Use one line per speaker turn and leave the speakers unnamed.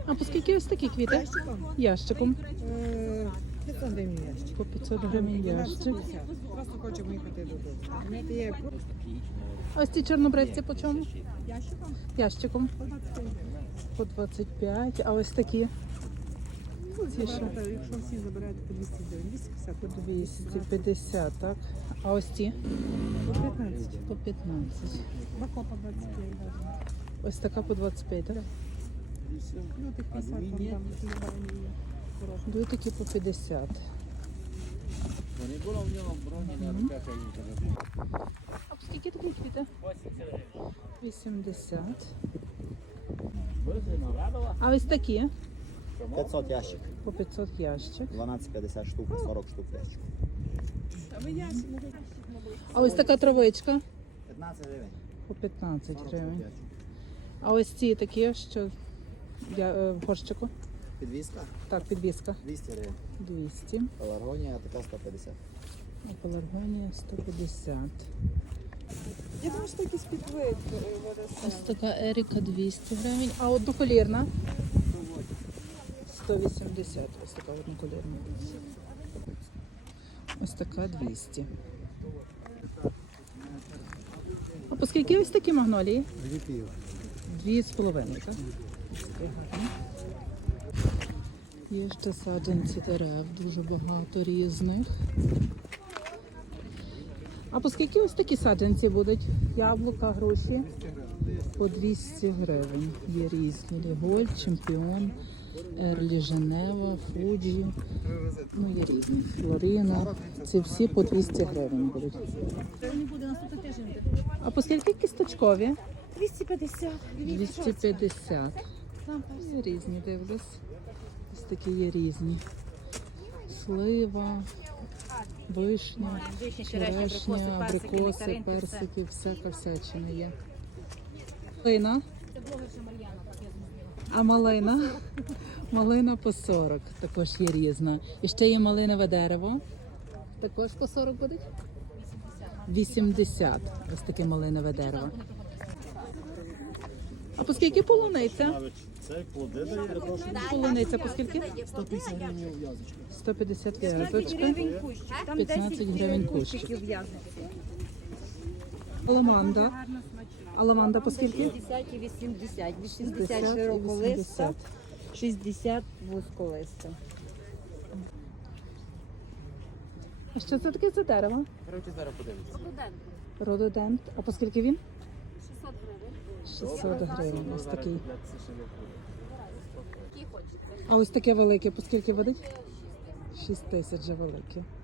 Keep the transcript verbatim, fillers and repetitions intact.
А по скільки ось такі квіти?
Ящиком?
Ящиком.
Е, п'ятсот гривень ящик.
По п'ятсот гривень ящик.
Просто хочемо їхати додому. Це є
А ось ці чорнобривці по чому?
ящиком
Ящиком.
по двадцять
По двадцять
гривень.
п'ять. А ось такі
Ці що? Якщо всі забирають по двісті гривень, двісті п'ятдесят.
по двісті п'ятдесят, так? А ось ці?
По п'ятнадцять.
По п'ятнадцять.
Бако по двадцять п'ять даже.
Ось така по двадцять п'ять, так?
Ну, тих п'ятдесят, там, там, зелені є. Хороші.
Дві такі по п'ятдесят. А по скільки такі квіти? вісімдесят. А ось такі?
п'ятсот ящик,
По п'ятсот ящик.
дванадцять п'ятдесят штук, сорок штук ящик.
А ось така травичка?
п'ятнадцять гривень.
По п'ятнадцять
сорок штук
гривень.
ящик.
А ось ці такі, що я, е, в горщику?
Підвізка
Так, підвіска.
двісті гривень.
двісті.
Пеларгонія така сто п'ятдесят.
А пеларгонія сто п'ятдесят.
Я думаю, що якийсь підвид водосем.
Ось така Еріка двісті гривень. А одноколірна? сто вісімдесят. Ось така одноколірна. Ось така двісті. А по скільки ось такі магнолії?
Дві пів.
Дві з половиною, так? Такі гарні. Є ще саджанці дерев, дуже багато різних. А по скільки ось такі саджанці будуть? Яблука, груші? По двісті гривень. Є різні. Ліголь, Чемпіон, Ерлі Женева, Фуджі. Ну, є різні. Флоріна. Ці всі по двісті гривень будуть. А по скільки кісточкові?
двісті п'ятдесят.
двісті п'ятдесят. Є різні, дивлюсь. Ось такі є різні. Слива, вишня, черешня, абрикоси, персики, всяка всячина є. Малина. А малина? Малина по сорок, також є різна. І ще є малинове дерево. Також по сорок буде? вісімдесят. Ось таке малинове дерево. А по скільки полуниця?
Це плоди дає.
Полуниця по скільки?
сто п'ятдесят гривень в'язочка.
сто п'ятдесят в'язочка. п'ятнадцять гривень кущик. Ламанда. А ламанда по скільки?
шістдесят і вісімдесят. вісімдесят
шістдесят і
широколиста,
вісімдесят.
шістдесят вузьколиста.
А що це таке за дерево?
Короче, зараз подивимося.
Рододент. А по скільки він? шістсот гривень. Ось такий. А ось таке велике, по скільки водить? шість тисяч же велике.